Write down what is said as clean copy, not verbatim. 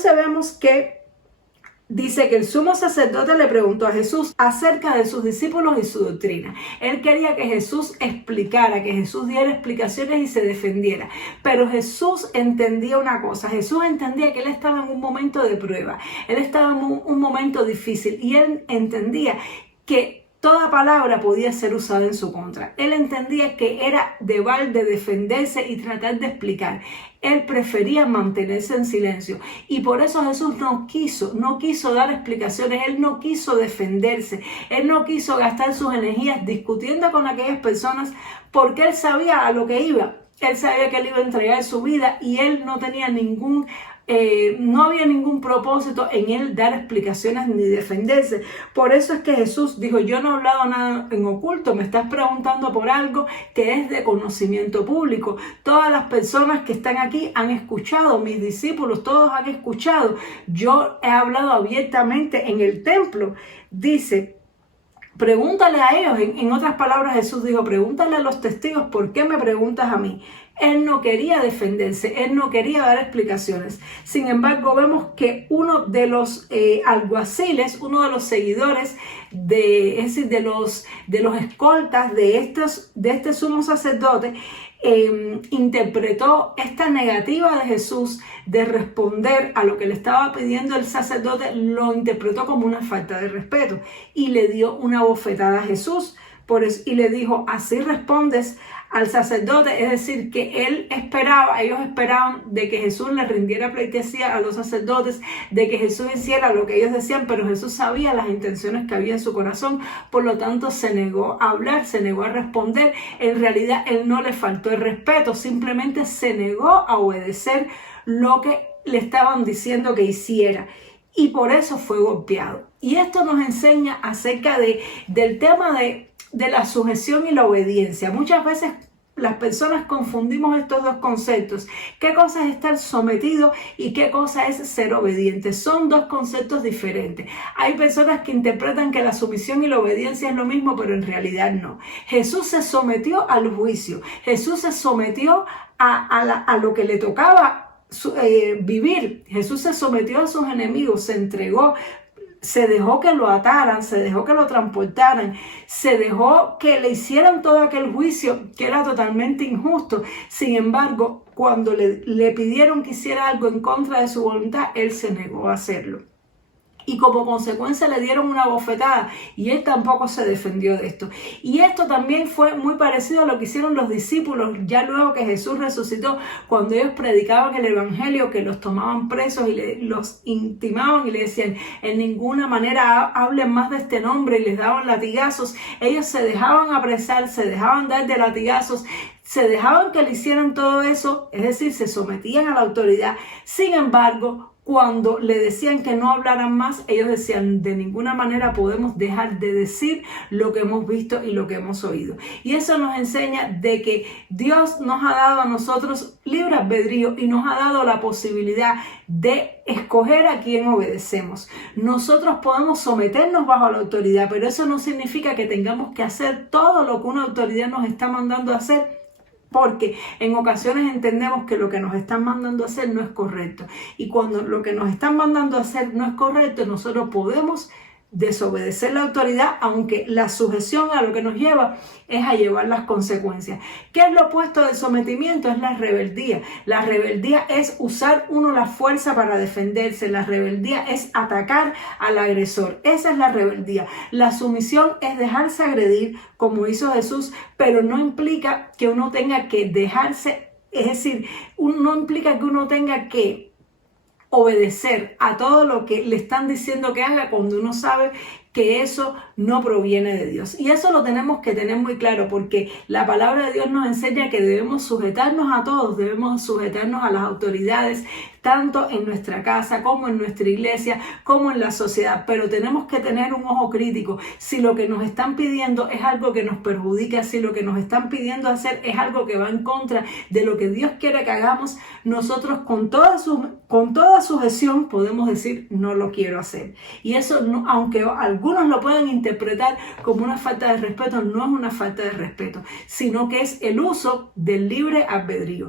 entonces vemos que dice que el sumo sacerdote le preguntó a Jesús acerca de sus discípulos y su doctrina. Él quería que Jesús explicara, que Jesús diera explicaciones y se defendiera. Pero Jesús entendía una cosa. Jesús entendía que él estaba en un momento de prueba. Él estaba en un momento difícil y él entendía que toda palabra podía ser usada en su contra. Él entendía que era de balde defenderse y tratar de explicar. Él prefería mantenerse en silencio y por eso Jesús no quiso dar explicaciones. Él no quiso defenderse. Él no quiso gastar sus energías discutiendo con aquellas personas porque él sabía a lo que iba. Él sabía que él iba a entregar su vida y él no tenía no había ningún propósito en él dar explicaciones ni defenderse. Por eso es que Jesús dijo, yo no he hablado nada en oculto, me estás preguntando por algo que es de conocimiento público. Todas las personas que están aquí han escuchado, mis discípulos, todos han escuchado. Yo he hablado abiertamente en el templo. Dice, pregúntale a ellos. En otras palabras, Jesús dijo, pregúntale a los testigos, ¿por qué me preguntas a mí? Él no quería defenderse, él no quería dar explicaciones. Sin embargo, vemos que uno de los alguaciles, uno de los seguidores, de los escoltas de este sumo sacerdote, interpretó esta negativa de Jesús de responder a lo que le estaba pidiendo el sacerdote, lo interpretó como una falta de respeto y le dio una bofetada a Jesús. Y le dijo, así respondes al sacerdote, es decir, que ellos esperaban de que Jesús le rindiera pleitesía a los sacerdotes, de que Jesús hiciera lo que ellos decían, pero Jesús sabía las intenciones que había en su corazón, por lo tanto se negó a hablar, se negó a responder. En realidad él no le faltó el respeto, simplemente se negó a obedecer lo que le estaban diciendo que hiciera. Y por eso fue golpeado. Y esto nos enseña acerca del tema de la sujeción y la obediencia. Muchas veces las personas confundimos estos dos conceptos. ¿Qué cosa es estar sometido y qué cosa es ser obediente? Son dos conceptos diferentes. Hay personas que interpretan que la sumisión y la obediencia es lo mismo, pero en realidad no. Jesús se sometió al juicio. Jesús se sometió a lo que le tocaba vivir. Jesús se sometió a sus enemigos, se entregó. Se dejó que lo ataran, se dejó que lo transportaran, se dejó que le hicieran todo aquel juicio que era totalmente injusto. Sin embargo, cuando le pidieron que hiciera algo en contra de su voluntad, él se negó a hacerlo. Y como consecuencia le dieron una bofetada y él tampoco se defendió de esto. Y esto también fue muy parecido a lo que hicieron los discípulos ya luego que Jesús resucitó, cuando ellos predicaban el evangelio, que los tomaban presos y los intimaban y le decían, en ninguna manera hablen más de este nombre, y les daban latigazos. Ellos se dejaban apresar, se dejaban dar de latigazos, se dejaban que le hicieran todo eso, es decir, se sometían a la autoridad. Sin embargo, cuando le decían que no hablaran más, ellos decían, de ninguna manera podemos dejar de decir lo que hemos visto y lo que hemos oído. Y eso nos enseña de que Dios nos ha dado a nosotros libre albedrío y nos ha dado la posibilidad de escoger a quién obedecemos. Nosotros podemos someternos bajo la autoridad, pero eso no significa que tengamos que hacer todo lo que una autoridad nos está mandando a hacer, porque en ocasiones entendemos que lo que nos están mandando a hacer no es correcto. Y cuando lo que nos están mandando a hacer no es correcto, nosotros podemos desobedecer la autoridad, aunque la sujeción a lo que nos lleva es a llevar las consecuencias. ¿Qué es lo opuesto del sometimiento? Es la rebeldía. La rebeldía es usar uno la fuerza para defenderse. La rebeldía es atacar al agresor. Esa es la rebeldía. La sumisión es dejarse agredir, como hizo Jesús, pero no implica que uno tenga que dejarse, es decir, no implica que uno tenga que obedecer a todo lo que le están diciendo que haga cuando uno sabe que eso no proviene de Dios. Y eso lo tenemos que tener muy claro, porque la palabra de Dios nos enseña que debemos sujetarnos a todos, debemos sujetarnos a las autoridades, tanto en nuestra casa como en nuestra iglesia, como en la sociedad. Pero tenemos que tener un ojo crítico. Si lo que nos están pidiendo es algo que nos perjudica, si lo que nos están pidiendo hacer es algo que va en contra de lo que Dios quiere que hagamos, nosotros con toda sujeción podemos decir, no lo quiero hacer. Y eso, no, aunque algunos lo pueden interpretar como una falta de respeto, no es una falta de respeto, sino que es el uso del libre albedrío.